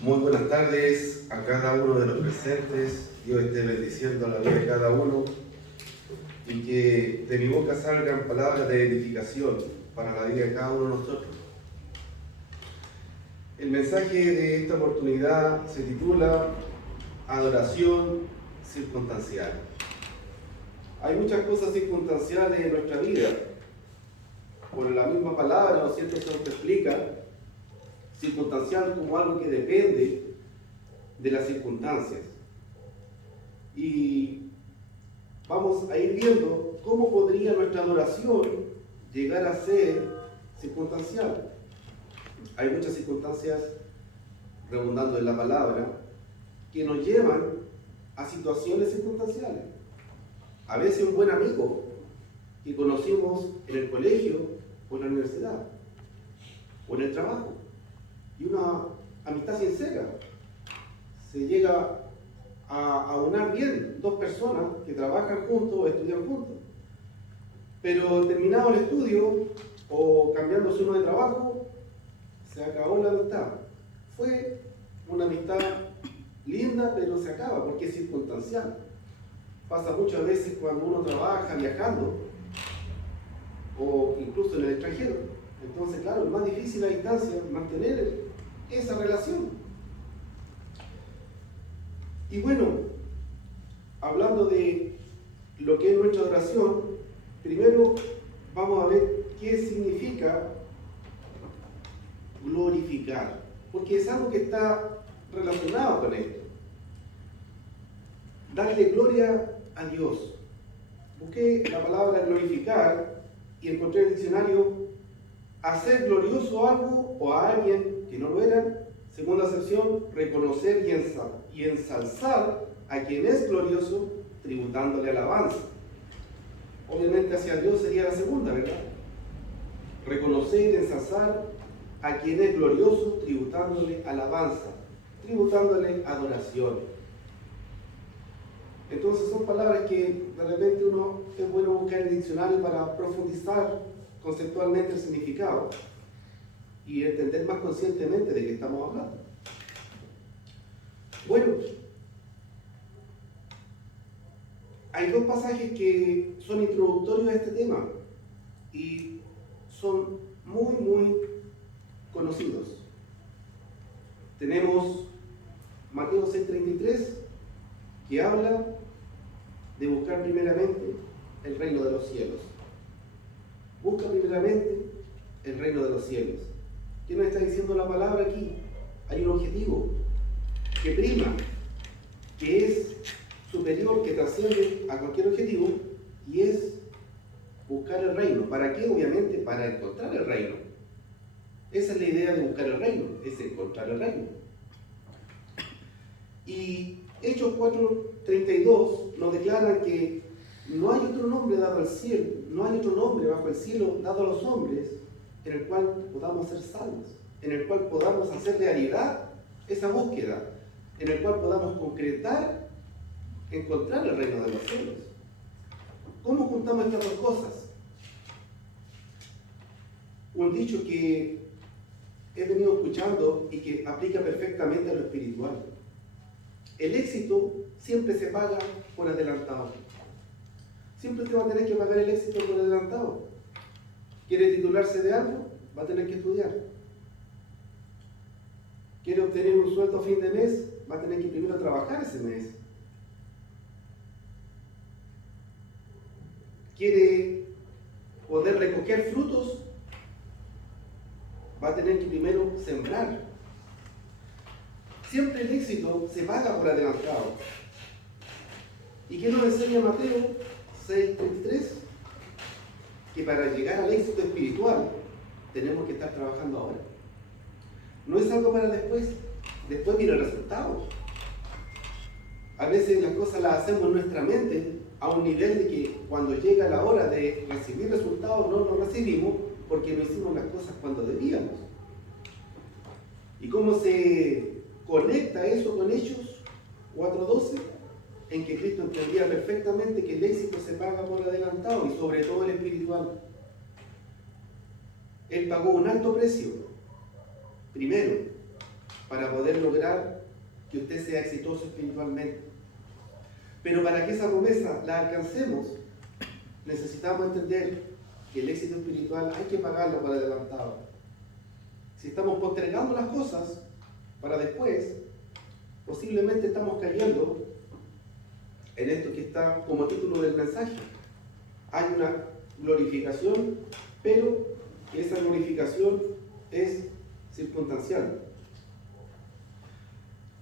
Muy buenas tardes a cada uno de los presentes. Dios esté bendiciendo la vida de cada uno y que de mi boca salgan palabras de edificación para la vida de cada uno de nosotros. El mensaje de esta oportunidad se titula Adoración circunstancial. Hay muchas cosas circunstanciales en nuestra vida. Por la misma palabra, ¿no es cierto?, se nos explica circunstancial como algo que depende de las circunstancias. Y vamos a ir viendo cómo podría nuestra adoración llegar a ser circunstancial. Hay muchas circunstancias, redundando en la palabra, que nos llevan a situaciones circunstanciales. A veces un buen amigo que conocimos en el colegio o en la universidad o en el trabajo, y una amistad sincera. Se llega a unar bien dos personas que trabajan juntos o estudian juntos. Pero terminado el estudio o cambiándose uno de trabajo, se acabó la amistad. Fue una amistad linda, pero se acaba porque es circunstancial. Pasa muchas veces cuando uno trabaja viajando o incluso en el extranjero. Entonces, claro, es más difícil a distancia mantener esa relación. Y bueno, hablando de lo que es nuestra adoración, primero vamos a ver qué significa glorificar, porque es algo que está relacionado con esto. Darle gloria a Dios. Busqué la palabra glorificar y encontré en el diccionario hacer glorioso algo o a alguien que no lo era. Segunda acepción, reconocer y ensalzar a quien es glorioso, tributándole alabanza. Obviamente hacia Dios sería la segunda, ¿verdad? Reconocer y ensalzar a quien es glorioso, tributándole alabanza, tributándole adoración. Entonces son palabras que de repente uno es bueno buscar en el diccionario para profundizar conceptualmente el significado y entender más conscientemente de qué estamos hablando. Bueno, hay dos pasajes que son introductorios a este tema y son muy conocidos. Tenemos Mateo 6:33, que habla de buscar primeramente el reino de los cielos. Busca primeramente el reino de los cielos. ¿Qué nos está diciendo la palabra aquí? Hay un objetivo que prima, que es superior, que trasciende a cualquier objetivo, y es buscar el reino. ¿Para qué? Obviamente para encontrar el reino. Esa es la idea de buscar el reino, es encontrar el reino. Y Hechos 4:32 nos declaran que no hay otro nombre dado al cielo, no hay otro nombre bajo el cielo dado a los hombres en el cual podamos ser salvos, en el cual podamos hacer realidad esa búsqueda, en el cual podamos concretar, encontrar el reino de los cielos. ¿Cómo juntamos estas dos cosas? Un dicho que he venido escuchando y que aplica perfectamente a lo espiritual. El éxito siempre se paga por adelantado. Siempre te va a tener que pagar el éxito por adelantado. ¿Quiere titularse de algo? Va a tener que estudiar. ¿Quiere obtener un sueldo a fin de mes? Va a tener que primero trabajar ese mes. ¿Quiere poder recoger frutos? Va a tener que primero sembrar. Siempre el éxito se paga por adelantado. ¿Y qué nos enseña Mateo 6:33? Que para llegar al éxito espiritual tenemos que estar trabajando ahora. No es algo para después. Después viene el resultado. A veces las cosas las hacemos en nuestra mente a un nivel de que cuando llega la hora de recibir resultados no los recibimos porque no hicimos las cosas cuando debíamos. ¿Y cómo se conecta eso con Hechos 4:12? En que Cristo entendía perfectamente que el éxito se paga por adelantado y sobre todo el espiritual. Él pagó un alto precio, primero, para poder lograr que usted sea exitoso espiritualmente. Pero para que esa promesa la alcancemos, necesitamos entender que el éxito espiritual hay que pagarlo por adelantado. Si estamos postergando las cosas para después, posiblemente estamos cayendo en esto que está como título del mensaje. Hay una glorificación, pero esa glorificación es circunstancial.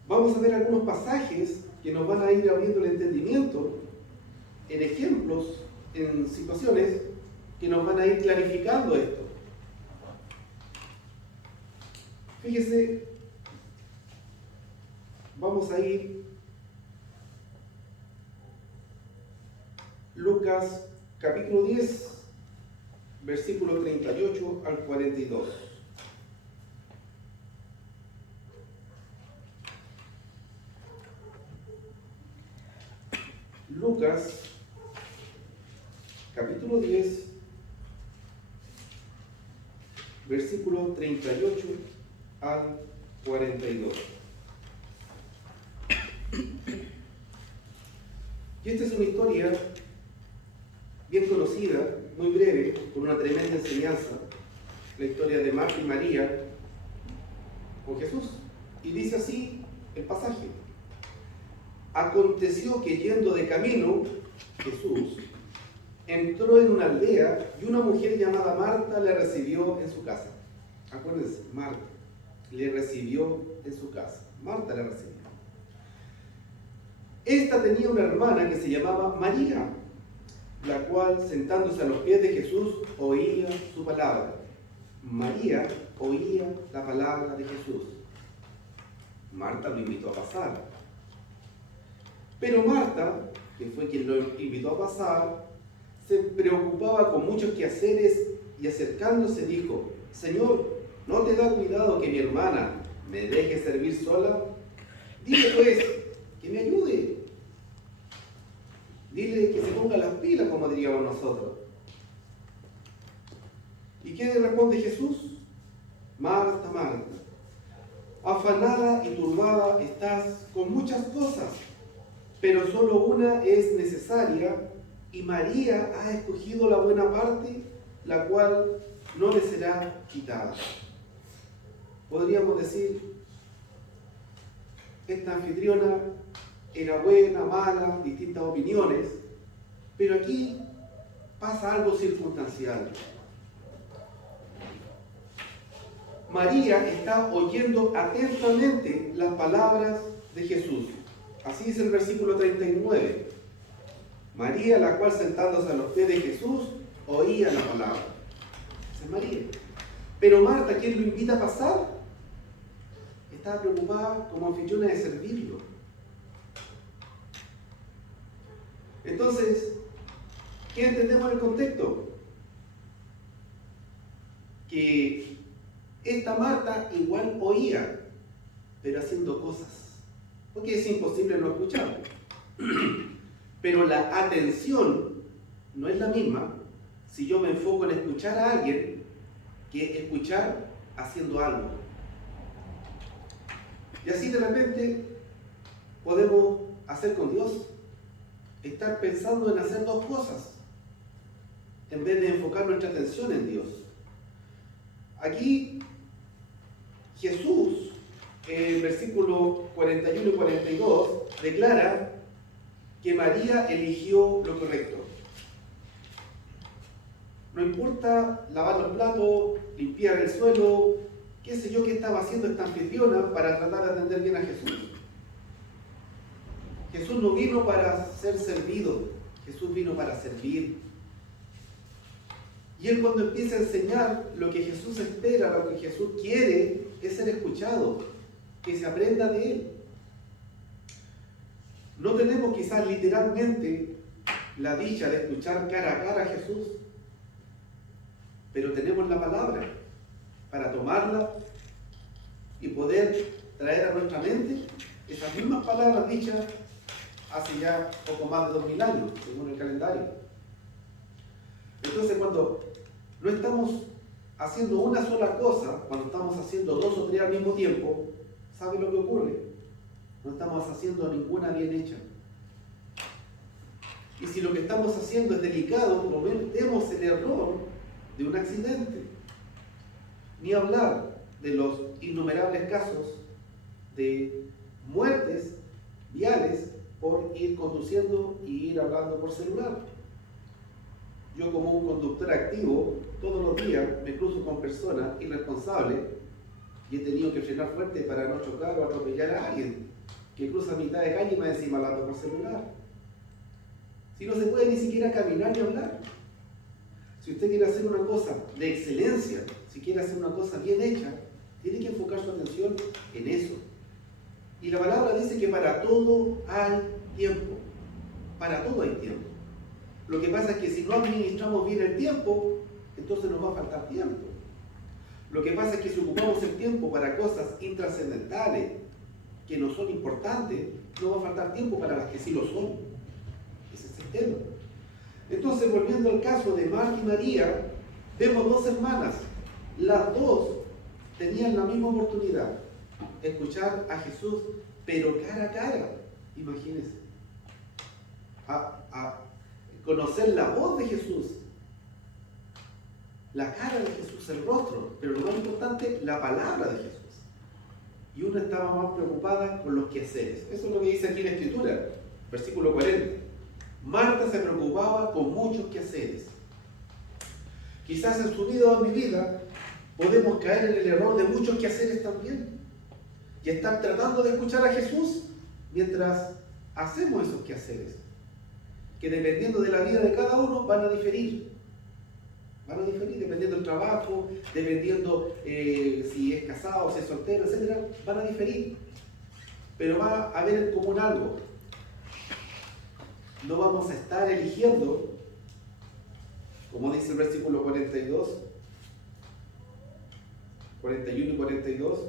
Vamos a ver algunos pasajes que nos van a ir abriendo el entendimiento en ejemplos, en situaciones que nos van a ir clarificando esto. Fíjese, vamos a ir Lucas capítulo 10, versículo 38 al 42. Lucas capítulo 10, versículo 38 al 42. Y esta es una historia bien conocida, muy breve, con una tremenda enseñanza, la historia de Marta y María con Jesús. Y dice así el pasaje: aconteció que yendo de camino, Jesús entró en una aldea y una mujer llamada Marta le recibió en su casa. Acuérdense, Marta le recibió en su casa. Marta le recibió. Esta tenía una hermana que se llamaba María, la cual, sentándose a los pies de Jesús, oía su palabra. María oía la palabra de Jesús. Marta lo invitó a pasar. Pero Marta, que fue quien lo invitó a pasar, se preocupaba con muchos quehaceres y acercándose dijo: Señor, ¿no te da cuidado que mi hermana me deje servir sola? Dile pues que me ayude. Dile que se ponga las pilas, como diríamos nosotros. ¿Y qué le responde Jesús? Marta, Marta, afanada y turbada estás con muchas cosas, pero solo una es necesaria, y María ha escogido la buena parte, la cual no le será quitada. Podríamos decir, esta anfitriona era buena, mala, distintas opiniones, pero aquí pasa algo circunstancial. María está oyendo atentamente las palabras de Jesús. Así dice el versículo 39. María, la cual sentándose a los pies de Jesús, oía la palabra. Esa es María. Pero Marta, quien lo invita a pasar, estaba preocupada como anfitriona de servirlo. Entonces, ¿qué entendemos en el contexto? Que esta Marta igual oía, pero haciendo cosas, porque es imposible no escuchar. Pero la atención no es la misma si yo me enfoco en escuchar a alguien que escuchar haciendo algo. Y así de repente podemos hacer con Dios, estar pensando en hacer dos cosas en vez de enfocar nuestra atención en Dios. Aquí Jesús, en el versículo 41 y 42, declara que María eligió lo correcto. No importa lavar los platos, limpiar el suelo, qué sé yo qué estaba haciendo esta anfitriona para tratar de atender bien a Jesús. Jesús no vino para ser servido, Jesús vino para servir. Y Él, cuando empieza a enseñar, lo que Jesús espera, lo que Jesús quiere, es ser escuchado, que se aprenda de Él. No tenemos quizás literalmente la dicha de escuchar cara a cara a Jesús, pero tenemos la palabra para tomarla y poder traer a nuestra mente esas mismas palabras dichas hace ya poco más de 2000 años, según el calendario. Entonces, cuando no estamos haciendo una sola cosa, cuando estamos haciendo dos o tres al mismo tiempo, ¿sabe lo que ocurre? No estamos haciendo ninguna bien hecha. Y si lo que estamos haciendo es delicado, cometemos el error de un accidente. Ni hablar de los innumerables casos de muertes viales por ir conduciendo y ir hablando por celular. Yo, como un conductor activo, todos los días me cruzo con personas irresponsables y he tenido que frenar fuerte para no chocar o atropellar a alguien que cruza a mitad de calle y más encima hablando por celular. Si no se puede ni siquiera caminar ni hablar. Si usted quiere hacer una cosa de excelencia, si quiere hacer una cosa bien hecha, tiene que enfocar su atención en eso. Y la palabra dice que para todo hay tiempo. Para todo hay tiempo. Lo que pasa es que si no administramos bien el tiempo, entonces nos va a faltar tiempo. Lo que pasa es que si ocupamos el tiempo para cosas intrascendentales, que no son importantes, no va a faltar tiempo para las que sí lo son. Ese es el tema. Entonces, volviendo al caso de Marta y María, vemos dos hermanas. Las dos tenían la misma oportunidad, escuchar a Jesús, pero cara a cara. Imagínense. A conocer la voz de Jesús, la cara de Jesús, el rostro, pero lo más importante, la palabra de Jesús. Y una estaba más preocupada con los quehaceres. Eso es lo que dice aquí en la Escritura, versículo 40. Marta se preocupaba con muchos quehaceres. Quizás en su vida o en mi vida podemos caer en el error de muchos quehaceres también. Y estar tratando de escuchar a Jesús mientras hacemos esos quehaceres, que dependiendo de la vida de cada uno van a diferir. Van a diferir dependiendo del trabajo, dependiendo si es casado, si es soltero, etc. Van a diferir. Pero va a haber en común algo. No vamos a estar eligiendo, como dice el versículo 42, 41 y 42,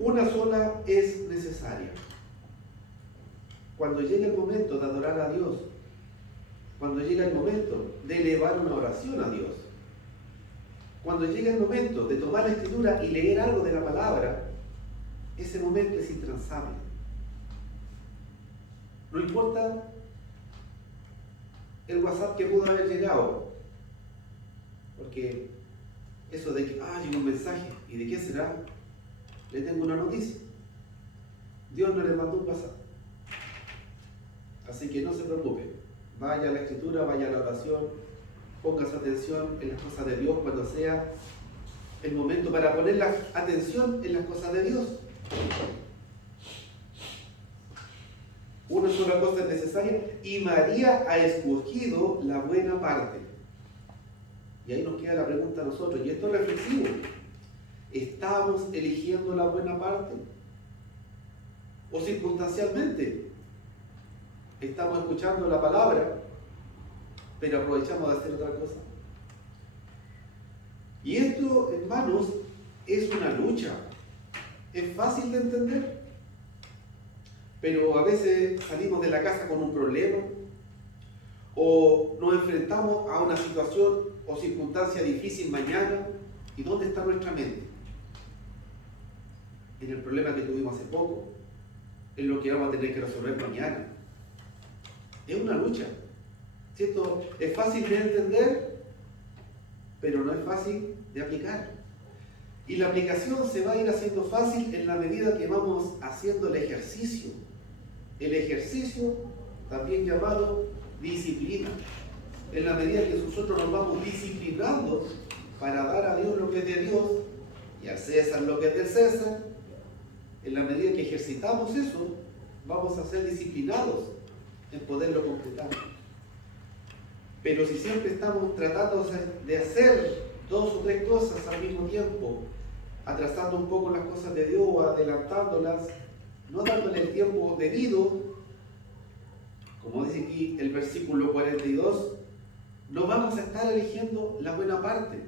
una sola es necesaria. Cuando llegue el momento de adorar a Dios, cuando llega el momento de elevar una oración a Dios, cuando llega el momento de tomar la Escritura y leer algo de la palabra, ese momento es intransable. No importa el WhatsApp que pudo haber llegado, porque eso de que, llegó un mensaje, ¿y de qué será? Le tengo una noticia. Dios no le mandó un WhatsApp. Así que no se preocupe. Vaya a la Escritura, vaya a la oración, ponga su atención en las cosas de Dios cuando sea el momento para poner la atención en las cosas de Dios. Una sola cosa es necesaria y María ha escogido la buena parte. Y ahí nos queda la pregunta a nosotros, y esto es reflexivo. ¿Estamos eligiendo la buena parte? ¿O circunstancialmente estamos escuchando la palabra, pero aprovechamos de hacer otra cosa? Y esto, hermanos, es una lucha. Es fácil de entender, pero a veces salimos de la casa con un problema o nos enfrentamos a una situación o circunstancia difícil mañana. ¿Y dónde está nuestra mente? En el problema que tuvimos hace poco, en lo que vamos a tener que resolver mañana. Es una lucha, ¿cierto? Es fácil de entender, pero no es fácil de aplicar. Y la aplicación se va a ir haciendo fácil en la medida que vamos haciendo el ejercicio. El ejercicio, también llamado disciplina. En la medida que nosotros nos vamos disciplinando para dar a Dios lo que es de Dios y al César lo que es del César, en la medida que ejercitamos eso, vamos a ser disciplinados en poderlo completar. Pero si siempre estamos tratando de hacer dos o tres cosas al mismo tiempo, atrasando un poco las cosas de Dios o adelantándolas, no dándole el tiempo debido, como dice aquí el versículo 42, no vamos a estar eligiendo la buena parte.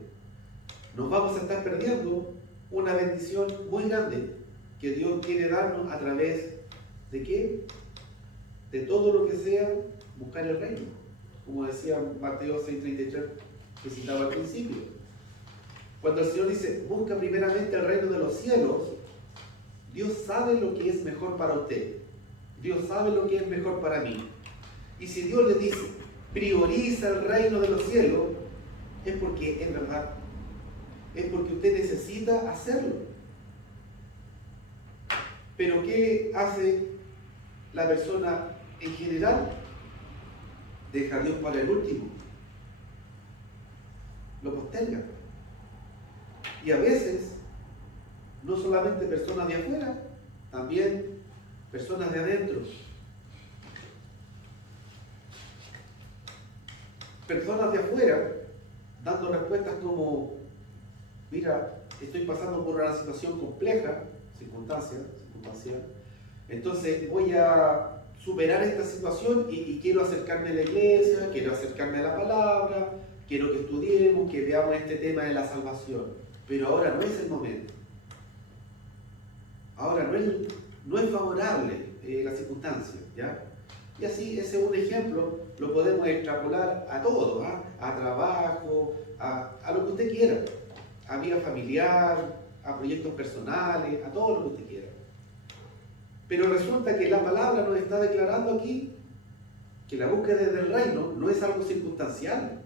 Nos vamos a estar perdiendo una bendición muy grande que Dios quiere darnos a través de ¿qué? De todo lo que sea buscar el reino. Como decía Mateo 6:33, que citaba al principio. Cuando el Señor dice, busca primeramente el reino de los cielos, Dios sabe lo que es mejor para usted. Dios sabe lo que es mejor para mí. Y si Dios le dice, prioriza el reino de los cielos, es porque es verdad. Es porque usted necesita hacerlo. Pero ¿qué hace la persona en general? Deja a Dios para el último. Lo posterga. Y a veces, no solamente personas de afuera, también personas de adentro. Personas de afuera dando respuestas como, mira, estoy pasando por una situación compleja, circunstancia, entonces voy a superar esta situación y quiero acercarme a la iglesia, quiero acercarme a la palabra, quiero que estudiemos, que veamos este tema de la salvación. Pero ahora no es el momento. Ahora no es favorable la circunstancia, ¿ya? Y así, ese es un ejemplo, lo podemos extrapolar a todo, ¿ah? A trabajo, a lo que usted quiera, a vida familiar, a proyectos personales, a todo lo que usted quiera. Pero resulta que la palabra nos está declarando aquí que la búsqueda del reino no es algo circunstancial.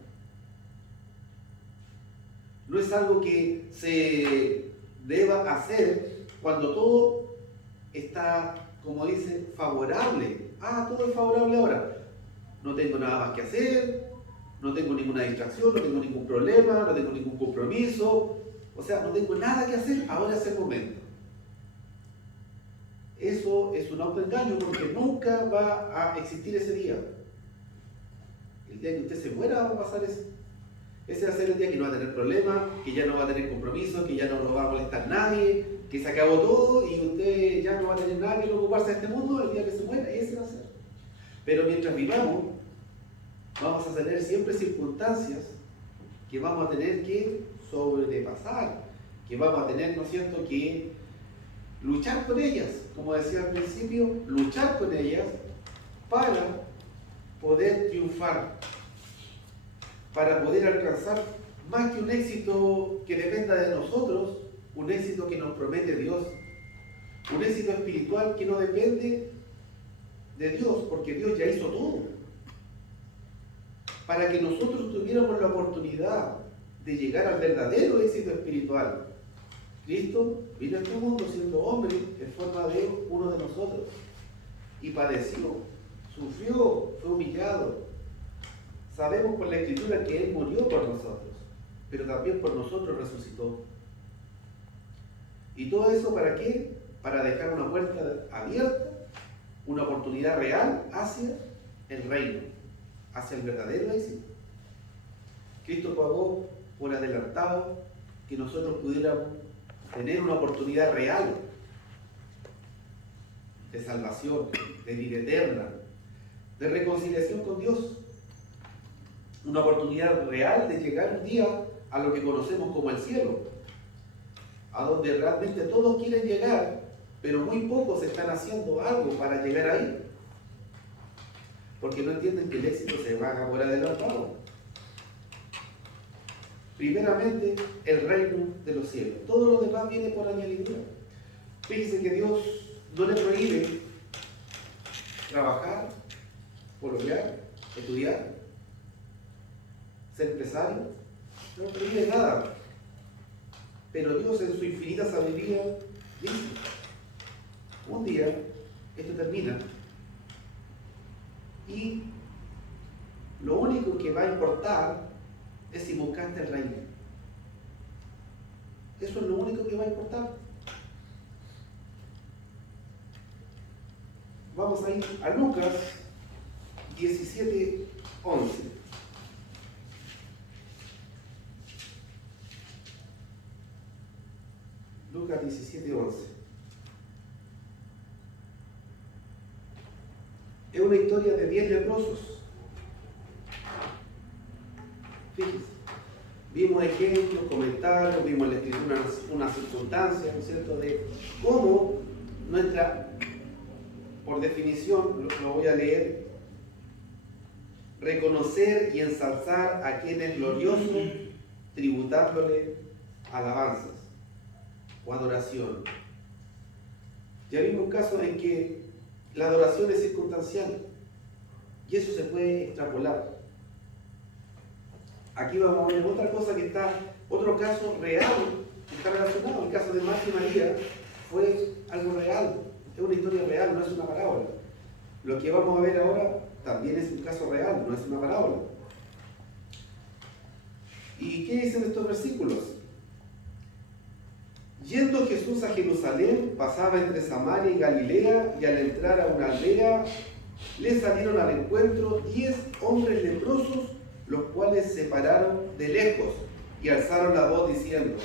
No es algo que se deba hacer cuando todo está, como dice, favorable. Todo es favorable ahora. No tengo nada más que hacer, no tengo ninguna distracción, no tengo ningún problema, no tengo ningún compromiso. O sea, no tengo nada que hacer, ahora es el momento. Eso es un autoengaño porque nunca va a existir ese día. El día que usted se muera va a pasar eso. Ese va a ser el día que no va a tener problemas, que ya no va a tener compromiso, que ya no lo va a molestar nadie, que se acabó todo y usted ya no va a tener nada que preocuparse de este mundo. El día que se muera, ese va a ser. Pero mientras vivamos, vamos a tener siempre circunstancias que vamos a tener que sobrepasar, que vamos a tener, ¿no es cierto?, que luchar con ellas, como decía al principio, luchar con ellas para poder triunfar, para poder alcanzar más que un éxito que dependa de nosotros, un éxito que nos promete Dios, un éxito espiritual que no depende de Dios, porque Dios ya hizo todo. Para que nosotros tuviéramos la oportunidad de llegar al verdadero éxito espiritual, Cristo vino a este mundo siendo hombre en forma de uno de nosotros y padeció, sufrió, fue humillado. Sabemos por la Escritura que Él murió por nosotros, pero también por nosotros resucitó. ¿Y todo eso para qué? Para dejar una puerta abierta, una oportunidad real hacia el reino, hacia el verdadero éxito. Cristo pagó por adelantado que nosotros pudiéramos tener una oportunidad real de salvación, de vida eterna, de reconciliación con Dios. Una oportunidad real de llegar un día a lo que conocemos como el cielo, a donde realmente todos quieren llegar, pero muy pocos están haciendo algo para llegar ahí, porque no entienden que el éxito se paga por adelantado. Primeramente, el reino de los cielos. Todo lo demás viene por añadidura. Fíjense que Dios no le prohíbe trabajar, pololear, estudiar, ser empresario. No le prohíbe nada. Pero Dios en su infinita sabiduría dice, un día esto termina y lo único que va a importar es si buscaste el reino. Eso es lo único que va a importar. Vamos a ir a Lucas 17:11. Lucas 17:11. Es una historia de 10 leprosos. Fíjense, vimos ejemplos, comentarios, vimos en la Escritura una circunstancia, ¿no es cierto?, de cómo nuestra, por definición, lo voy a leer, reconocer y ensalzar a quien es glorioso, tributándole alabanzas o adoración. Ya vimos un caso en que la adoración es circunstancial y eso se puede extrapolar. Aquí vamos a ver otra cosa que está, otro caso real que está relacionado. El caso de Marta y María fue algo real, es una historia real, no es una parábola. Lo que vamos a ver ahora también es un caso real, no es una parábola. ¿Y qué dicen estos versículos? Yendo Jesús a Jerusalén, pasaba entre Samaria y Galilea, y al entrar a una aldea, le salieron al encuentro 10 hombres leprosos, los cuales se pararon de lejos y alzaron la voz diciendo: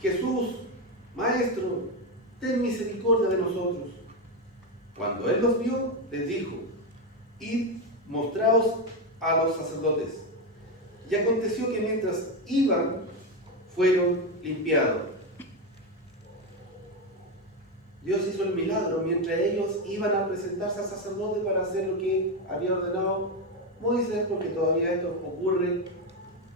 Jesús, Maestro, ten misericordia de nosotros. Cuando él los vio, les dijo: Id, mostraos a los sacerdotes. Y aconteció que mientras iban, fueron limpiados. Dios hizo el milagro mientras ellos iban a presentarse al sacerdote para hacer lo que había ordenado Moisés, porque todavía esto ocurre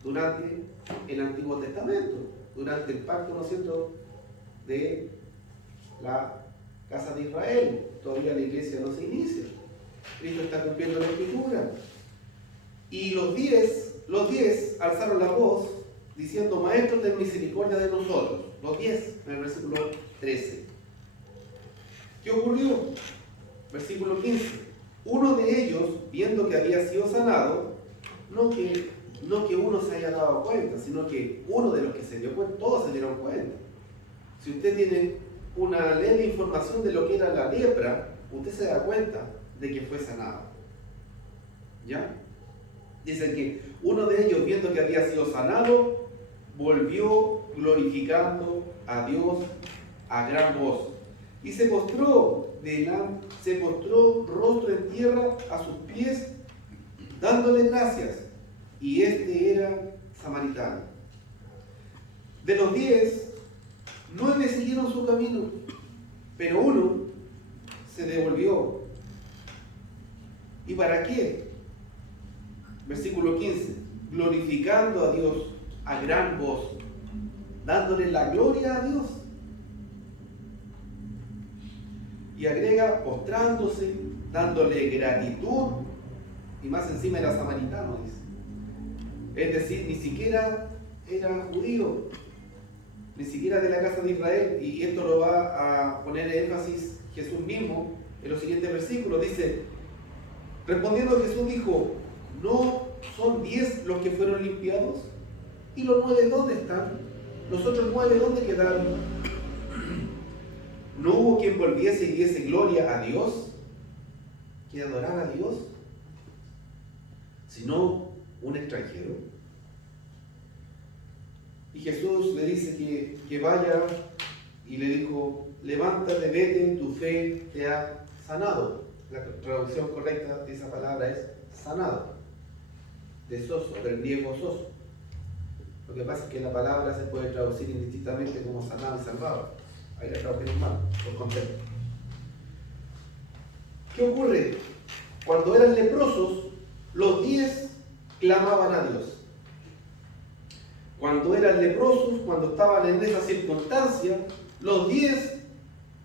durante el Antiguo Testamento, durante el pacto, ¿no es cierto?, de la casa de Israel. Todavía la iglesia no se inicia. Cristo está cumpliendo la Escritura. Y los 10 alzaron la voz diciendo: Maestro, ten misericordia de nosotros. Los 10, en el versículo 13. ¿Qué ocurrió? Versículo 15. Uno de ellos, viendo que había sido sanado, no que uno se haya dado cuenta, sino que uno de los que se dio cuenta, todos se dieron cuenta. Si usted tiene una leve información de lo que era la lepra, usted se da cuenta de que fue sanado. ¿Ya? Dicen que uno de ellos, viendo que había sido sanado, volvió glorificando a Dios a gran voz. Y se postró rostro en tierra a sus pies, dándole gracias. Y este era samaritano. De los 10, 9 siguieron su camino, pero uno se devolvió. ¿Y para qué? Versículo 15. Glorificando a Dios a gran voz, dándole la gloria a Dios. Y agrega, postrándose, dándole gratitud, y más encima era samaritano, dice. Es decir, ni siquiera era judío, ni siquiera de la casa de Israel, y esto lo va a poner en énfasis Jesús mismo en los siguientes versículos. Dice: respondiendo Jesús dijo: ¿no son 10 los que fueron limpiados? ¿Y los 9 dónde están? ¿Los otros 9 dónde quedaron? ¿No hubo quien volviese y diese gloria a Dios, que adorara a Dios, sino un extranjero? Y Jesús le dice que vaya, y le dijo: levántate, vete, tu fe te ha sanado. La traducción correcta de esa palabra es sanado, de soso, del griego soso. Lo que pasa es que la palabra se puede traducir indistintamente como sanado y salvado. Ahí la traducción mal, por contexto. ¿Qué ocurre? Cuando eran leprosos, los 10 clamaban a Dios. Cuando eran leprosos, cuando estaban en esa circunstancia, los 10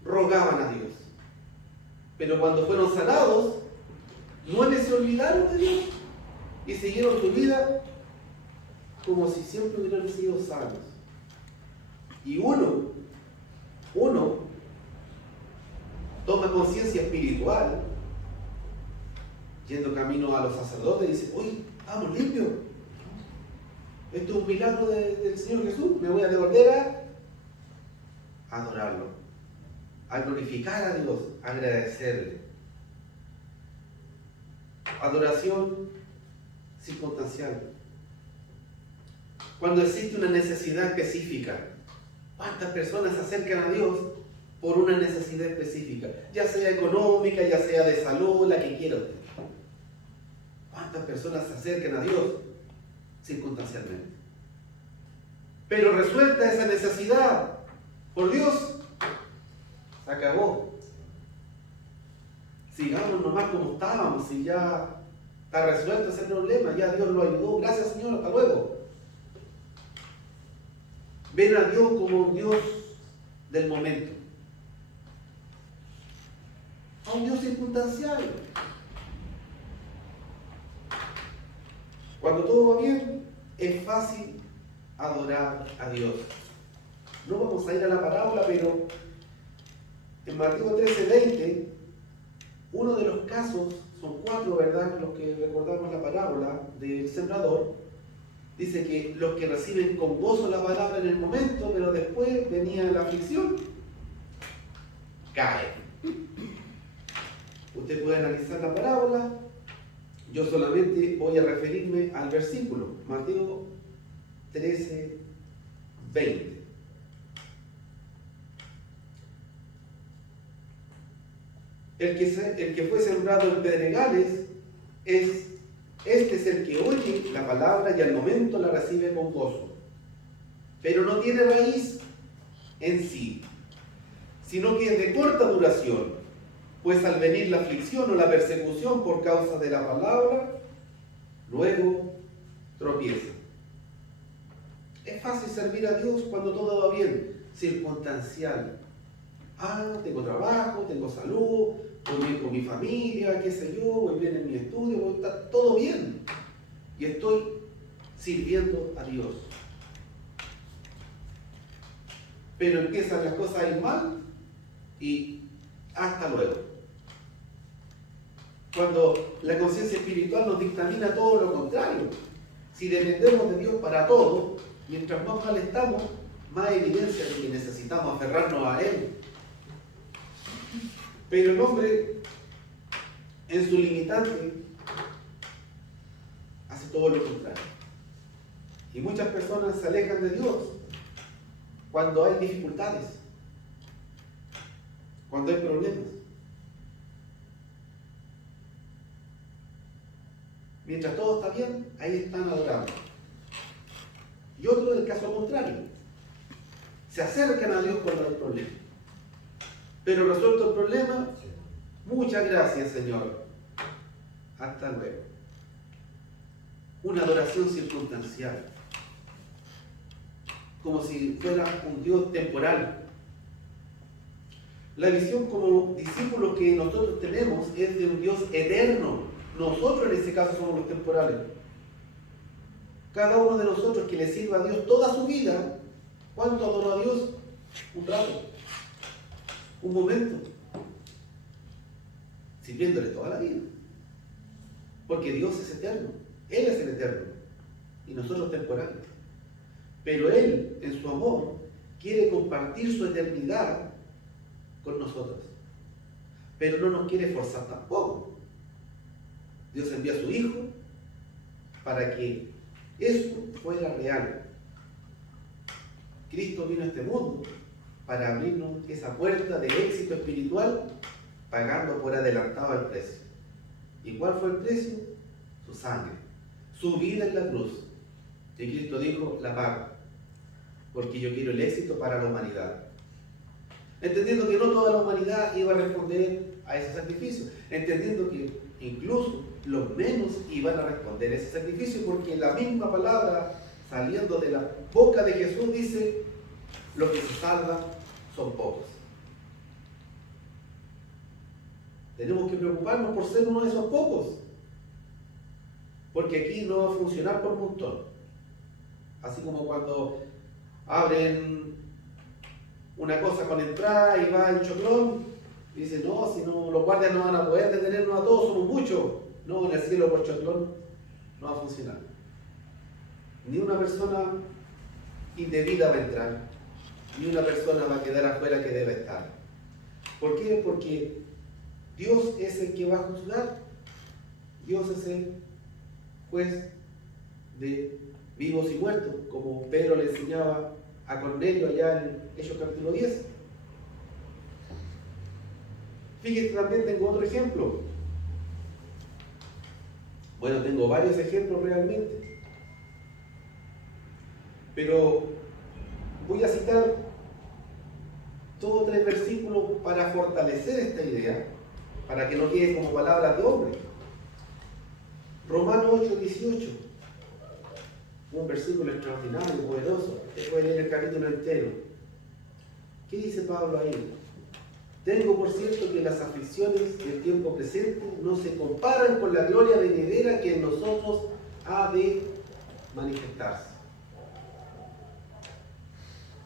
rogaban a Dios. Pero cuando fueron sanados, 9 se olvidaron de Dios y siguieron su vida como si siempre hubieran sido sanos. Y uno toma conciencia espiritual, yendo camino a los sacerdotes, y dice: oye, vamos limpios. Esto es un milagro del Señor Jesús. Me voy a devolver a adorarlo, a glorificar a Dios, a agradecerle. Adoración circunstancial. Cuando existe una necesidad específica, ¿cuántas personas se acercan a Dios por una necesidad específica? Ya sea económica, ya sea de salud, la que quieran. ¿Cuántas personas se acercan a Dios circunstancialmente? Pero resuelta esa necesidad por Dios, se acabó. Sigamos nomás como estábamos, y ya está resuelto ese problema, ya Dios lo ayudó, gracias Señor, hasta luego. ven a Dios como un Dios del momento, a un Dios circunstancial. Cuando todo va bien, es fácil adorar a Dios. No vamos a ir a la parábola, pero en Mateo 13:20, uno de los casos, son 4, ¿verdad?, los que recordamos la parábola del sembrador, dice que los que reciben con gozo la palabra en el momento, pero después venía la aflicción, caen. Usted puede analizar la parábola, yo solamente voy a referirme al versículo, Mateo 13:20. El que fue sembrado en pedregales, este es el que oye la palabra y al momento la recibe con gozo, pero no tiene raíz en sí, sino que es de corta duración, pues al venir la aflicción o la persecución por causa de la palabra, luego tropieza. Es fácil servir a Dios cuando todo va bien, circunstancial. Tengo trabajo, tengo salud, voy bien con mi familia, qué sé yo, voy bien en mi estudio, está todo bien. Y estoy sirviendo a Dios. Pero empiezan las cosas a ir mal y hasta luego. Cuando la conciencia espiritual nos dictamina todo lo contrario. Si dependemos de Dios para todo, mientras más mal estamos, más evidencia de que necesitamos aferrarnos a Él. Pero el hombre, en su limitante, hace todo lo contrario. Y muchas personas se alejan de Dios cuando hay dificultades, cuando hay problemas. Mientras todo está bien, ahí están adorando. Y otro del caso contrario. Se acercan a Dios cuando hay problemas. Pero resuelto el problema, muchas gracias, Señor. Hasta luego. Una adoración circunstancial. Como si fuera un Dios temporal. La visión como discípulos que nosotros tenemos es de un Dios eterno. Nosotros en ese caso somos los temporales. Cada uno de nosotros que le sirva a Dios toda su vida, ¿cuánto adoró a Dios? Un rato. Un momento, sirviéndole toda la vida, porque Dios es eterno, Él es el eterno y nosotros temporales, pero Él en su amor quiere compartir su eternidad con nosotros, pero no nos quiere forzar tampoco. Dios envía a su Hijo para que eso fuera real. Cristo vino a este mundo para abrirnos esa puerta de éxito espiritual, pagando por adelantado el precio. ¿Y cuál fue el precio? Su sangre, su vida en la cruz. Y Cristo dijo, la pago, porque yo quiero el éxito para la humanidad. Entendiendo que no toda la humanidad iba a responder a ese sacrificio, entendiendo que incluso los menos iban a responder a ese sacrificio, porque la misma palabra saliendo de la boca de Jesús dice, los que se salvan son pocos. Tenemos que preocuparnos por ser uno de esos pocos, porque aquí no va a funcionar por montón. Así como cuando abren una cosa con entrada y va el choclón, y dicen, no, si no, los guardias no van a poder detenernos a todos, somos muchos. No, en el cielo por choclón no va a funcionar. Ni una persona indebida va a entrar, ni una persona va a quedar afuera que debe estar. ¿Por qué? Porque Dios es el que va a juzgar. Dios es el juez de vivos y muertos, como Pedro le enseñaba a Cornelio allá en Hechos capítulo 10. Fíjate, también tengo otro ejemplo. Bueno, tengo varios ejemplos realmente, pero voy a citar 2 o 3 versículos para fortalecer esta idea, para que no quede como palabras de hombre. Romanos 8:18. un versículo extraordinario, poderoso. Usted puede leer el capítulo entero. ¿Qué dice Pablo ahí? Tengo por cierto que las aflicciones del tiempo presente no se comparan con la gloria venidera que en nosotros ha de manifestarse.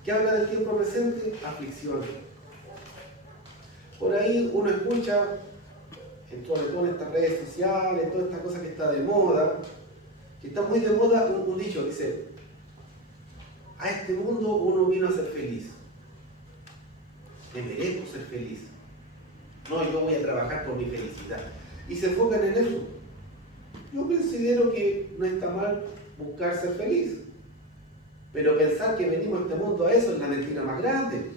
¿Qué habla del tiempo presente? Aflicciones. Por ahí uno escucha, sobre todo en estas redes sociales, todas estas cosas que está de moda, que está muy de moda un dicho, dice, a este mundo uno vino a ser feliz. Deberemos ser feliz. No, yo voy a trabajar por mi felicidad. Y se enfocan en eso. Yo considero que no está mal buscar ser feliz. Pero pensar que venimos a este mundo a eso es la mentira más grande.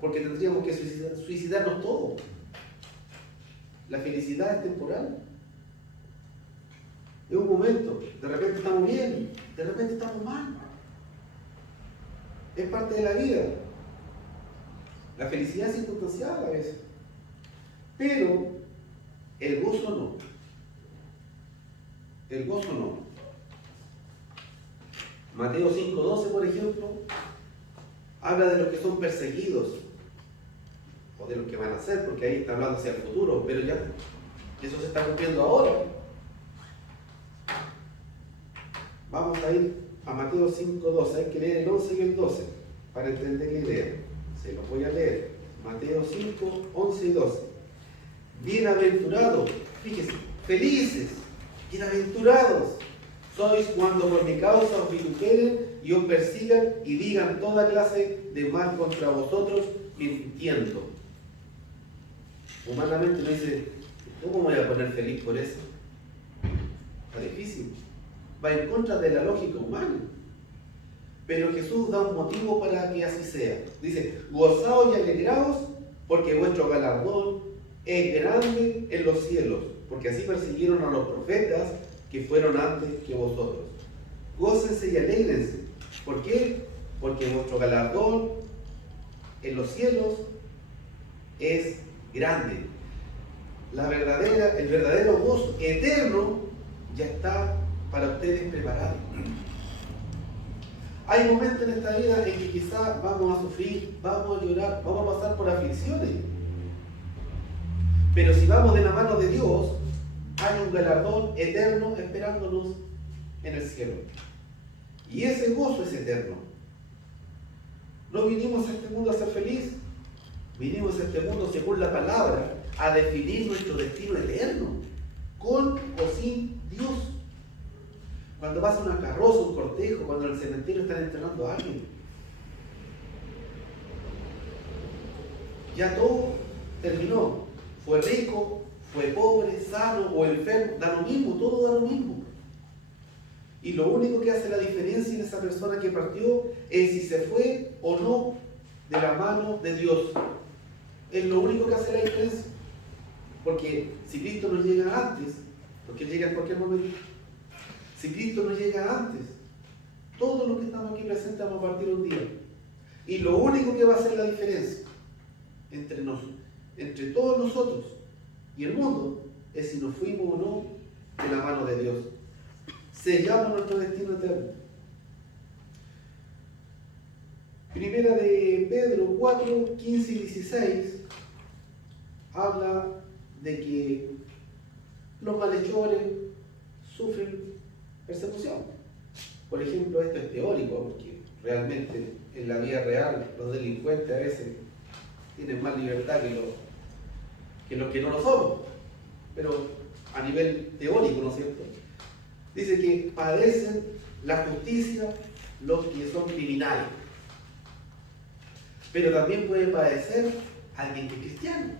Porque tendríamos que suicidarnos todos. La felicidad es temporal. Es un momento. De repente estamos bien, de repente estamos mal. Es parte de la vida. La felicidad es circunstancial a veces. Pero el gozo no. El gozo no. Mateo 5:12, por ejemplo, habla de los que son perseguidos, o de los que van a ser, porque ahí está hablando hacia el futuro, pero ya eso se está cumpliendo ahora. Vamos a ir a Mateo 5:12, hay que leer el 11 y el 12 para entender la idea. Se los voy a leer. Mateo 5, 11 y 12. Bienaventurados, fíjense, felices, bienaventurados sois cuando por mi causa os vituperen y os persigan y digan toda clase de mal contra vosotros, mintiendo. Humanamente uno dice, ¿cómo me voy a poner feliz por eso? Está difícil. Va en contra de la lógica humana. Pero Jesús da un motivo para que así sea. Dice, gozaos y alegraos, porque vuestro galardón es grande en los cielos, porque así persiguieron a los profetas que fueron antes que vosotros. Gócense y alégrense. ¿Por qué? Porque vuestro galardón en los cielos es grande. El verdadero gozo eterno ya está para ustedes preparado. Hay momentos en esta vida en que quizás vamos a sufrir, vamos a llorar, vamos a pasar por aflicciones. Pero si vamos de la mano de Dios, hay un galardón eterno esperándonos en el cielo. Y ese gozo es eterno. No vinimos a este mundo a ser feliz, vinimos a este mundo, según la palabra, a definir nuestro destino eterno, con o sin Dios. Cuando pasa una carroza, un cortejo, cuando en el cementerio están enterrando a alguien. Ya todo terminó. Fue rico, fue pobre, sano o enfermo, da lo mismo, todo da lo mismo. Y lo único que hace la diferencia en esa persona que partió es si se fue o no de la mano de Dios. Es lo único que hace la diferencia. Porque si Cristo no llega antes, porque Él llega en cualquier momento, si Cristo no llega antes, todos los que estamos aquí presentes vamos a partir un día. Y lo único que va a hacer la diferencia entre todos nosotros y el mundo es si nos fuimos o no de la mano de Dios. Sellamos nuestro destino eterno. Primera de Pedro 4, 15 y 16 habla de que los malhechores sufren persecución. Por ejemplo, esto es teórico, porque realmente en la vida real los delincuentes a veces tienen más libertad que los que no lo somos. Pero a nivel teórico, ¿no es cierto? Dice que padecen la justicia los que son criminales. Pero también puede padecer alguien que es cristiano.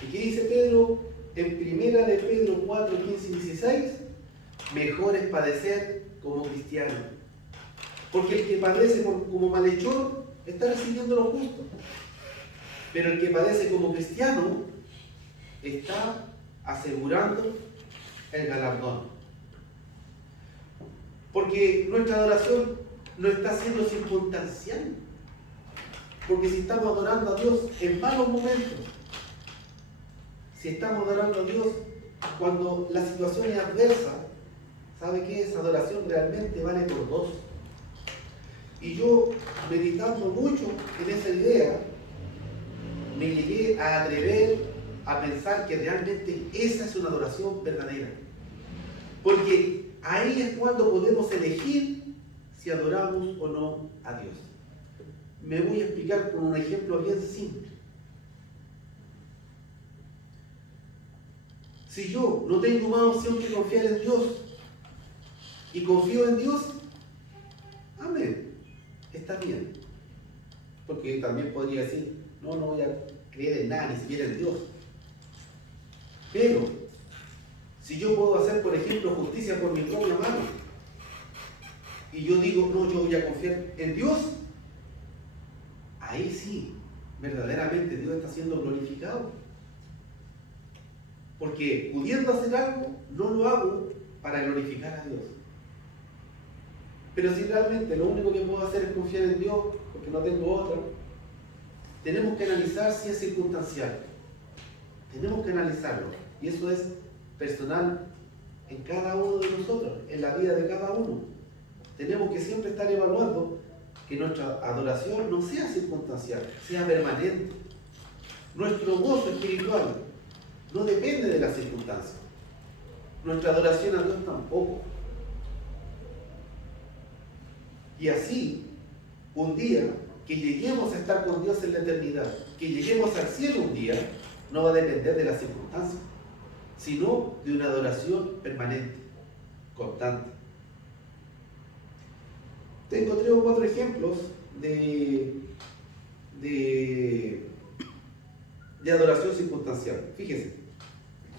¿Y qué dice Pedro en primera de Pedro 4, 15 y 16? Mejor es padecer como cristiano. Porque el que padece como malhechor está recibiendo lo justo. Pero el que padece como cristiano está asegurando el galardón. Porque nuestra adoración no está siendo circunstancial. Porque si estamos adorando a Dios en malos momentos, si estamos adorando a Dios cuando la situación es adversa, ¿sabe qué? Esa adoración realmente vale por dos. Y yo, meditando mucho en esa idea, me llegué a atrever a pensar que realmente esa es una adoración verdadera. Porque ahí es cuando podemos elegir si adoramos o no a Dios. Me voy a explicar con un ejemplo bien simple. Si yo no tengo más opción que confiar en Dios y confío en Dios, amén, está bien. Porque también podría decir, no voy a creer en nada, ni siquiera en Dios. Pero, si yo puedo hacer, por ejemplo, justicia por mi propia mano, y yo digo, no, yo voy a confiar en Dios, ahí sí, verdaderamente Dios está siendo glorificado. Porque pudiendo hacer algo, no lo hago para glorificar a Dios. Pero si realmente lo único que puedo hacer es confiar en Dios, porque no tengo otra, tenemos que analizar si es circunstancial. Tenemos que analizarlo. Y eso es personal en cada uno de nosotros, en la vida de cada uno. Tenemos que siempre estar evaluando que nuestra adoración no sea circunstancial, sea permanente. Nuestro gozo espiritual no depende de las circunstancias. Nuestra adoración a Dios tampoco. Y así, un día que lleguemos a estar con Dios en la eternidad, que lleguemos al cielo un día, no va a depender de las circunstancias, sino de una adoración permanente, constante. Tengo 3 o 4 ejemplos de adoración circunstancial. Fíjense,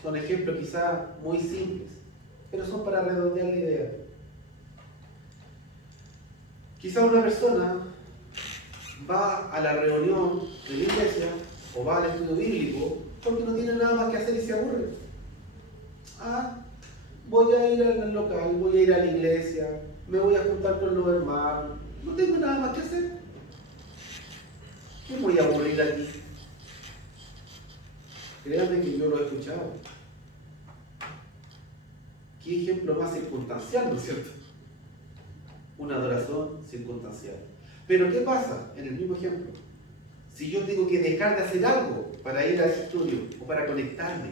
son ejemplos quizás muy simples, pero son para redondear la idea. Quizá una persona va a la reunión de la iglesia o va al estudio bíblico porque no tiene nada más que hacer y se aburre. Voy a ir al local, voy a ir a la iglesia, me voy a juntar con los hermanos, no tengo nada más que hacer. ¿Qué voy a aburrir aquí? Créanme que yo lo he escuchado. ¿Qué ejemplo más circunstancial, no es cierto? Una adoración circunstancial. Pero ¿qué pasa en el mismo ejemplo? Si yo tengo que dejar de hacer algo para ir a ese estudio, o para conectarme,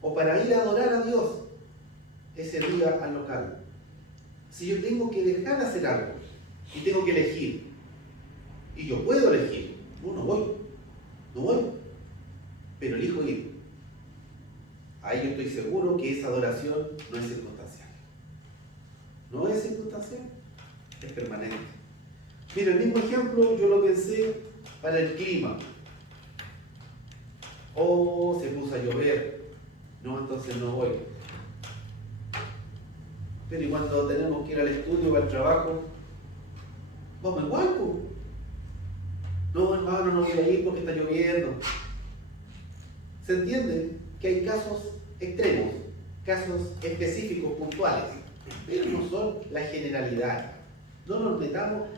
o para ir a adorar a Dios ese día al local. Si yo tengo que dejar de hacer algo y tengo que elegir, y yo puedo elegir, no voy, pero elijo ir. Ahí yo estoy seguro que esa adoración no es circunstancial. No es circunstancial, es permanente. Mira, el mismo ejemplo yo lo pensé para el clima. Se puso a llover. No, entonces no voy. Pero y cuando tenemos que ir al estudio o al trabajo, vamos igual, pues. No, hermano, no voy a ir porque está lloviendo. ¿Se entiende? Que hay casos extremos, casos específicos, puntuales, pero no son la generalidad. No nos metamos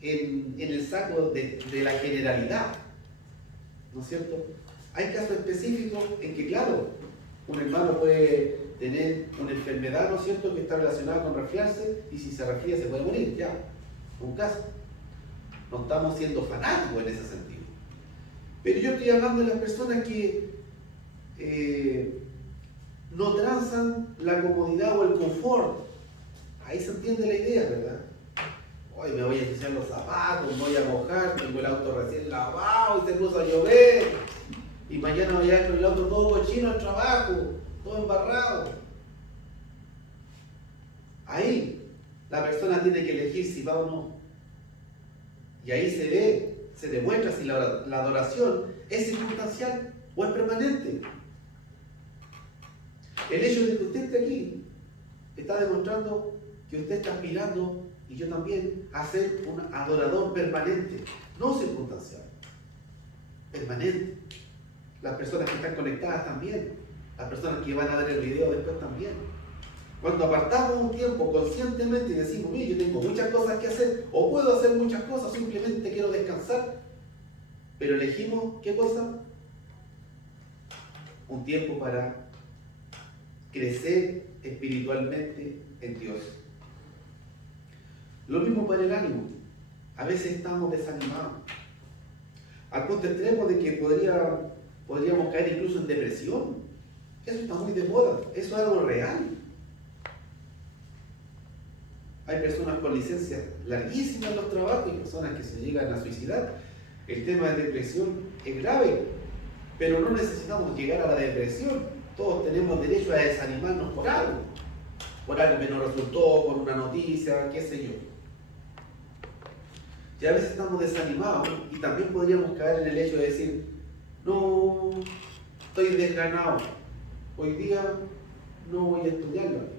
en el saco de la generalidad, ¿no es cierto? Hay casos específicos en que, claro, un hermano puede tener una enfermedad, ¿no es cierto?, que está relacionada con resfriarse, y si se resfría se puede morir, ya, un caso. No estamos siendo fanáticos en ese sentido. Pero yo estoy hablando de las personas que no transan la comodidad o el confort. Ahí se entiende la idea, ¿verdad? Hoy me voy a ensuciar los zapatos, me voy a mojar, tengo el auto recién lavado y se puso a llover. Y mañana voy a ir con el auto todo cochino al trabajo, todo embarrado. Ahí la persona tiene que elegir si va o no. Y ahí se ve, se demuestra si la adoración es circunstancial o es permanente. El hecho de que usted esté aquí está demostrando que usted está aspirando, y yo también, a ser un adorador permanente, no circunstancial, permanente. Las personas que están conectadas también, las personas que van a ver el video después también. Cuando apartamos un tiempo conscientemente y decimos, mire, yo tengo muchas cosas que hacer, o puedo hacer muchas cosas, simplemente quiero descansar, pero elegimos, ¿qué cosa? Un tiempo para crecer espiritualmente en Dios. Lo mismo para el ánimo. A veces estamos desanimados, al punto extremo de que podríamos caer incluso en depresión. Eso está muy de moda, eso es algo real. Hay personas con licencias larguísimas en los trabajos y personas que se llegan a suicidar. El tema de depresión es grave, pero no necesitamos llegar a la depresión. Todos tenemos derecho a desanimarnos por algo que nos resultó, por una noticia, qué sé yo. Y a veces estamos desanimados y también podríamos caer en el hecho de decir, no, estoy desganado, hoy día no voy a estudiarlo.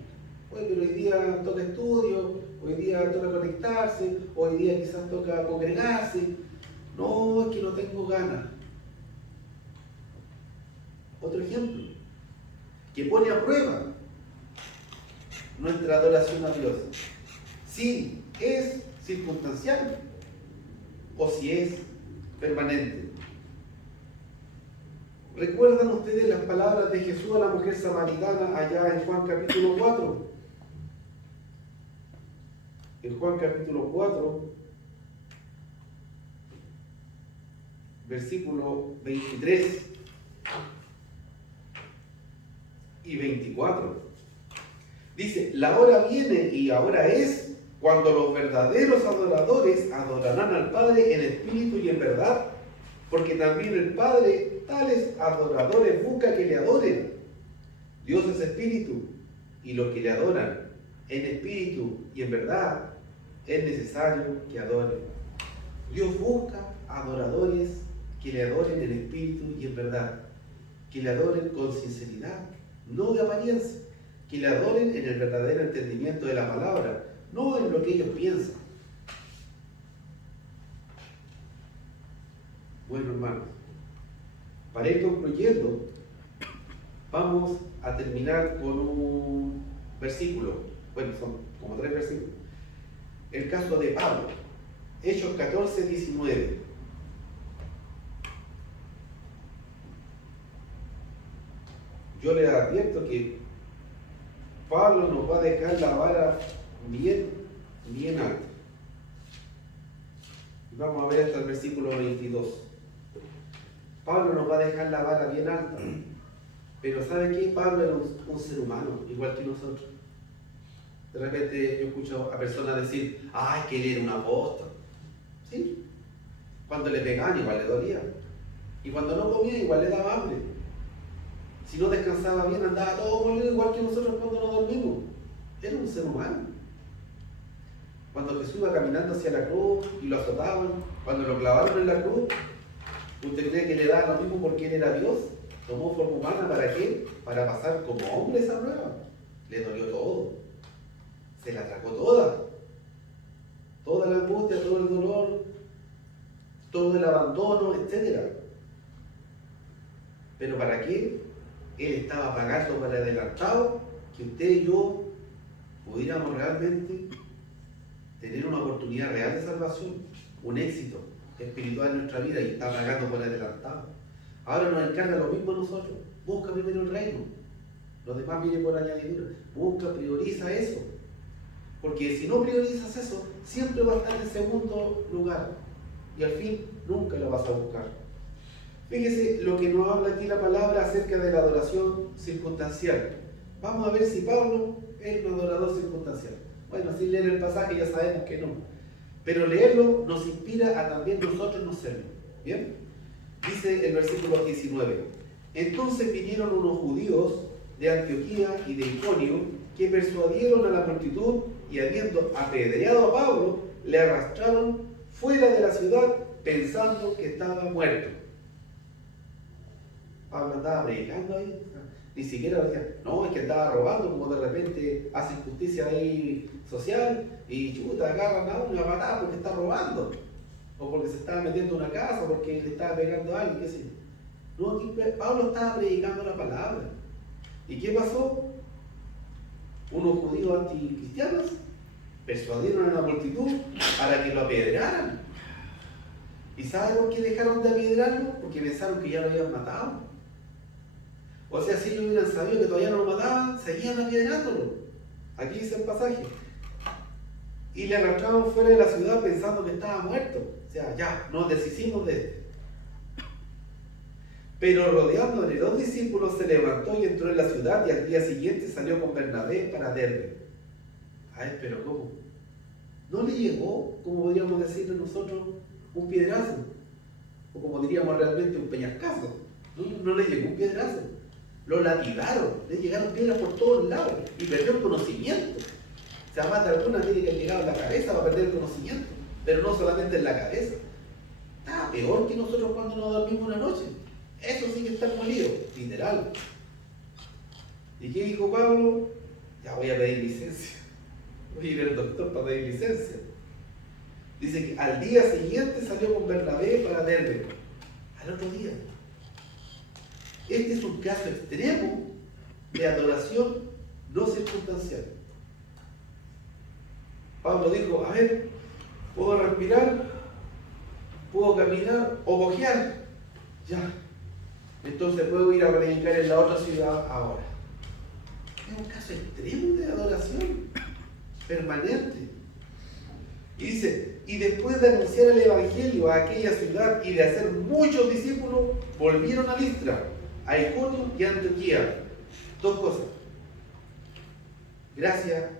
Oye, pero hoy día toca estudio, hoy día toca conectarse, hoy día quizás toca congregarse. No, es que no tengo ganas. Otro ejemplo, que pone a prueba nuestra adoración a Dios. Si es circunstancial o si es permanente. ¿Recuerdan ustedes las palabras de Jesús a la mujer samaritana allá en Juan capítulo 4? En Juan capítulo 4, versículo 23 y 24. Dice, la hora viene y ahora es cuando los verdaderos adoradores adorarán al Padre en espíritu y en verdad, porque también el Padre tales adoradores busca que le adoren. Dios es espíritu, y los que le adoran en espíritu y en verdad es necesario que adoren. Dios busca adoradores que le adoren en espíritu y en verdad, que le adoren con sinceridad, no de apariencia, que le adoren en el verdadero entendimiento de la palabra, no en lo que ellos piensan. Bueno, hermanos, para ir concluyendo, vamos a terminar con un versículo. Bueno, son como 3 versículos. El caso de Pablo, Hechos 14, 19. Yo les advierto que Pablo nos va a dejar la vara bien alta. Vamos a ver hasta el versículo 22. Pablo nos va a dejar la vara bien alta. Pero ¿sabe qué? Pablo era un ser humano, igual que nosotros. De repente yo escucho a personas decir, ¡ay, que él era un apóstol! ¿Sí? Cuando le pegaban igual le dolía. Y cuando no comía igual le daba hambre. Si no descansaba bien andaba todo molido igual que nosotros cuando no dormimos. Era un ser humano. Cuando Jesús iba caminando hacia la cruz y lo azotaban, cuando lo clavaron en la cruz, ¿usted cree que le daba lo mismo porque él era Dios? Tomó forma humana, ¿para qué? Para pasar como hombre esa prueba. Le dolió todo. Se la tragó toda. Toda la angustia, todo el dolor, todo el abandono, etc. ¿Pero para qué? Él estaba pagando para adelantado que usted y yo pudiéramos realmente tener una oportunidad real de salvación, un éxito espiritual en nuestra vida, y está pagando por adelantado. Ahora nos encarga lo mismo a nosotros. Busca primero el reino. Lo demás viene por añadidura. Busca, prioriza eso. Porque si no priorizas eso, siempre va a estar en segundo lugar. Y al fin, nunca lo vas a buscar. Fíjese lo que nos habla aquí la palabra acerca de la adoración circunstancial. Vamos a ver si Pablo es un adorador circunstancial. Bueno, sin leer el pasaje ya sabemos que no. Pero leerlo nos inspira a también nosotros no serlo. ¿Bien? Dice el versículo 19. Entonces vinieron unos judíos de Antioquía y de Iconio que persuadieron a la multitud y habiendo apedreado a Pablo, le arrastraron fuera de la ciudad pensando que estaba muerto. Pablo andaba predicando ahí, ni siquiera decía, no, es que andaba robando, como de repente hacen justicia ahí social y chuta, agarran a uno a matar porque está robando, o porque se estaba metiendo en una casa, porque le estaba pegando a alguien, qué sé yo. No, aquí Pablo estaba predicando la palabra. ¿Y qué pasó? Unos judíos anticristianos persuadieron a la multitud para que lo apedrearan. ¿Y saben por qué dejaron de apedrearlo? Porque pensaron que ya lo habían matado. O sea, si ellos hubieran sabido que todavía no lo mataban, seguían apedreándolo. Aquí dice el pasaje. Y le arrastraron fuera de la ciudad pensando que estaba muerto. O sea, ya, nos deshicimos de este. Pero rodeándole 2 discípulos se levantó y entró en la ciudad y al día siguiente salió con Bernabé para Derbe. Ay, pero ¿cómo? ¿No le llegó, como podríamos decirle nosotros, un piedrazo? O como diríamos realmente, un peñascazo. No le llegó un piedrazo. Lo latigaron, le llegaron piedras por todos lados y perdió el conocimiento. O sea, más de alguna tiene que haber llegado en la cabeza para perder el conocimiento, pero no solamente en la cabeza. Está peor que nosotros cuando nos dormimos una noche. Eso sí que está molido, literal. ¿Y qué dijo Pablo? Ya voy a pedir licencia. Voy a ir al doctor para pedir licencia. Dice que al día siguiente salió con Bernabé para Derbe. Al otro día. Este es un caso extremo de adoración no circunstancial. Pablo dijo, a ver, puedo respirar, puedo caminar o cojear. Ya. Entonces puedo ir a predicar en la otra ciudad ahora. Es un caso extremo de adoración permanente. Y dice, y después de anunciar el Evangelio a aquella ciudad y de hacer muchos discípulos, volvieron a Listra, a Iconio y a Antioquía. 2 cosas. Gracias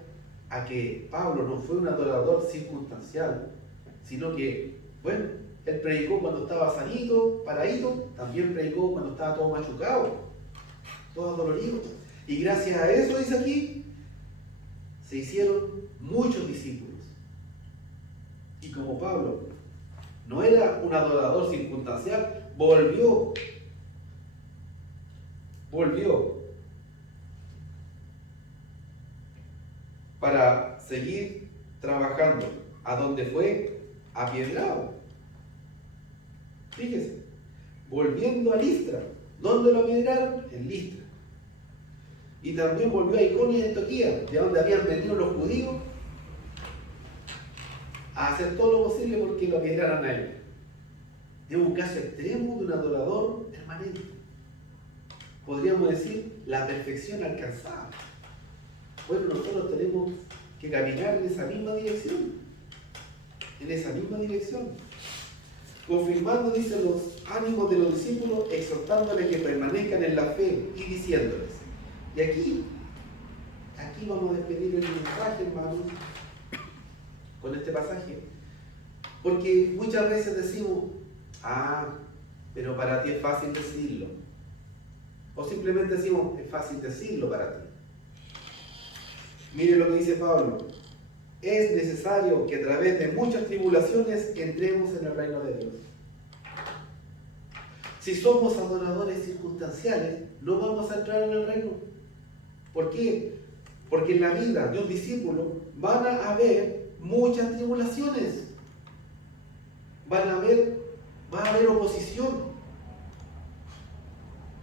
a que Pablo no fue un adorador circunstancial, sino que, bueno, él predicó cuando estaba sanito, paradito, también predicó cuando estaba todo machucado, todo dolorido. Y gracias a eso, dice aquí, se hicieron muchos discípulos. Y como Pablo no era un adorador circunstancial, volvió para seguir trabajando. ¿A dónde fue? Apiedrado. Fíjese, volviendo a Listra. ¿Dónde lo apiedraron? En Listra. Y también volvió a Iconio y Antioquía, de donde habían venido los judíos a hacer todo lo posible porque lo apiedraran a él. Es un caso extremo de un adorador permanente. Podríamos decir la perfección alcanzada. Bueno, nosotros tenemos que caminar en esa misma dirección. En esa misma dirección. Confirmando, dice, los ánimos de los discípulos, exhortándoles que permanezcan en la fe y diciéndoles. Y aquí vamos a despedir el mensaje, hermanos, con este pasaje. Porque muchas veces decimos, pero para ti es fácil decirlo. O simplemente decimos, es fácil decirlo para ti. Mire lo que dice Pablo. Es necesario que a través de muchas tribulaciones entremos en el reino de Dios. Si somos adoradores circunstanciales, no vamos a entrar en el reino. ¿Por qué? Porque en la vida de un discípulo van a haber muchas tribulaciones. Va a haber oposición.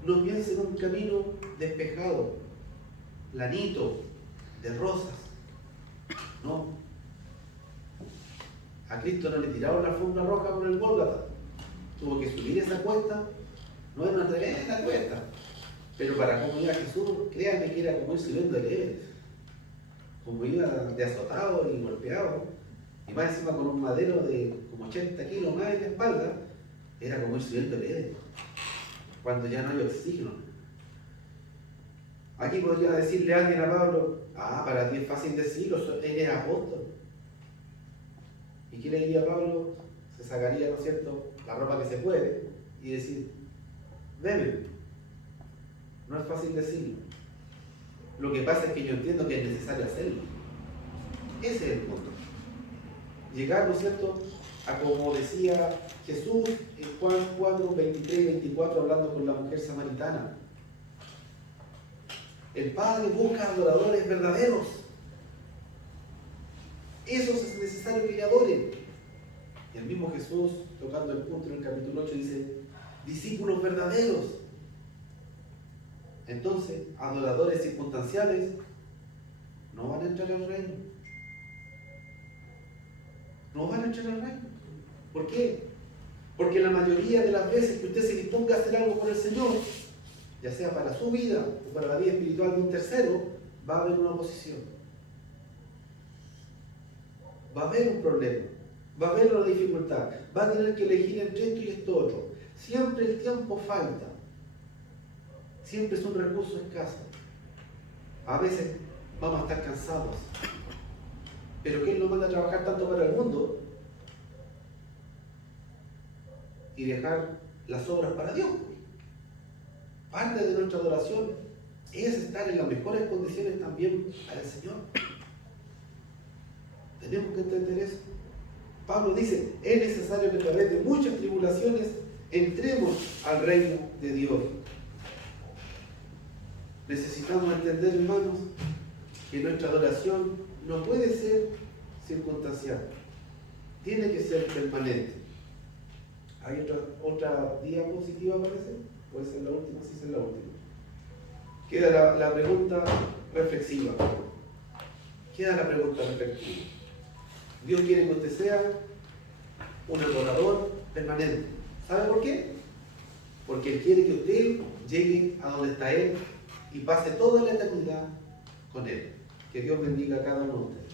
No piense en un camino despejado, planito, de rosas. No. A Cristo no le tiraron la alfombra roja por el Gólgota. Tuvo que subir esa cuesta. No era una tremenda cuesta. Pero para cómo iba Jesús, créanme que era como ir subiendo el Everest. Como iba de azotado y golpeado. Y más encima con un madero de como 80 kilos más en la espalda, era como ir subiendo el Everest. Cuando ya no hay oxígeno. Aquí podría decirle a alguien a Pablo, para ti es fácil decirlo, eres apóstol. ¿Y qué le diría a Pablo? Se sacaría, ¿no es cierto?, la ropa que se puede y decir, veme. No es fácil decirlo. Lo que pasa es que yo entiendo que es necesario hacerlo. Ese es el punto. Llegar, ¿no es cierto?, a como decía Jesús en Juan 4, 23 y 24, hablando con la mujer samaritana. El Padre busca adoradores verdaderos. Esos es necesario que le adoren. Y el mismo Jesús, tocando el punto en el capítulo 8, dice, discípulos verdaderos. Entonces, adoradores circunstanciales no van a entrar al reino. No van a entrar al reino. ¿Por qué? Porque la mayoría de las veces que usted se disponga a hacer algo por el Señor, ya sea para su vida o para la vida espiritual de un tercero, va a haber una oposición. va a haber un problema, va a haber una dificultad, va a tener que elegir entre esto y esto otro. Siempre el tiempo falta, siempre es un recurso escaso. A veces vamos a estar cansados, pero ¿quién nos manda a trabajar tanto para el mundo y dejar las obras para Dios? Parte de nuestra adoración es estar en las mejores condiciones también para el Señor. Tenemos que entender eso. Pablo dice, es necesario que a través de muchas tribulaciones entremos al reino de Dios. Necesitamos entender, hermanos, que nuestra adoración no puede ser circunstancial. Tiene que ser permanente. ¿Hay otra diapositiva, parece? ¿Puede ser la última? Sí, es la última. Queda la pregunta reflexiva. Dios quiere que usted sea un adorador permanente. ¿Sabe por qué? Porque Él quiere que usted llegue a donde está Él y pase toda la eternidad con Él. Que Dios bendiga a cada uno de ustedes.